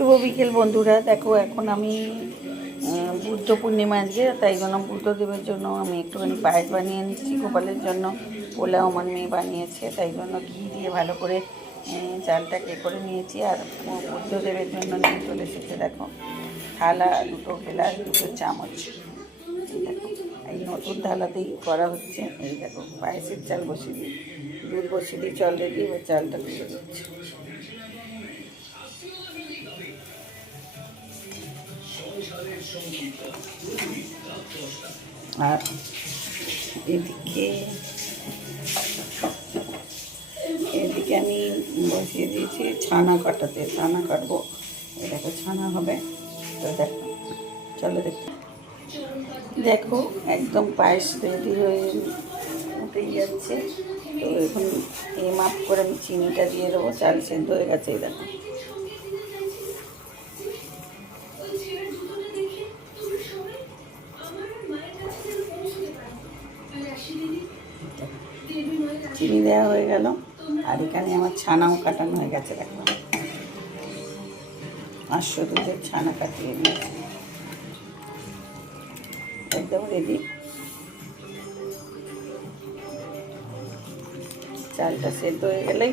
শুভ বিকেল বন্ধুরা। দেখো এখন আমি বুদ্ধ পূর্ণিমা আজকে, তাই জন্য বুদ্ধদেবের জন্য আমি একটুখানি পায়েস বানিয়ে নিচ্ছি। গোপালের জন্য পোলাও আমার মেয়ে বানিয়েছে, তাই জন্য ঘি দিয়ে ভালো করে চালটাকে করে নিয়েছি। আর বুদ্ধদেবের জন্য নিয়ে চলে এসেছে দেখো থালা, দুটো গ্লাস, দুটো চামচ। দেখো এই নতুন থালাতেই করা হচ্ছে। এই দেখো পায়েসের চাল বসিয়ে দিই, দুধ বসিয়ে দিই, জল রেডি, এবার চালটা দিয়ে দিচ্ছি। আর এদিকে আমি বসিয়ে দিয়েছি ছানা কাটাতে, ছানা কাটবো। দেখো ছানা হবে, তো দেখো চলো দেখো একদম পায়েস রেডি হয়ে উঠেই যাচ্ছে। তো এখন মাপ করে আমি চিনিটা দিয়ে দেবো, চাল সেদ্ধ হয়ে গেছে। এই দেখো চিনি দেওয়া হয়ে গেল, আর এখানে আমার ছানাও কাটানো হয়ে গেছে। দেখো আর দুধের ছানা কাটিয়ে নিয়েছি, একদম রেডি। চালটা সেদ্ধ হয়ে গেলেই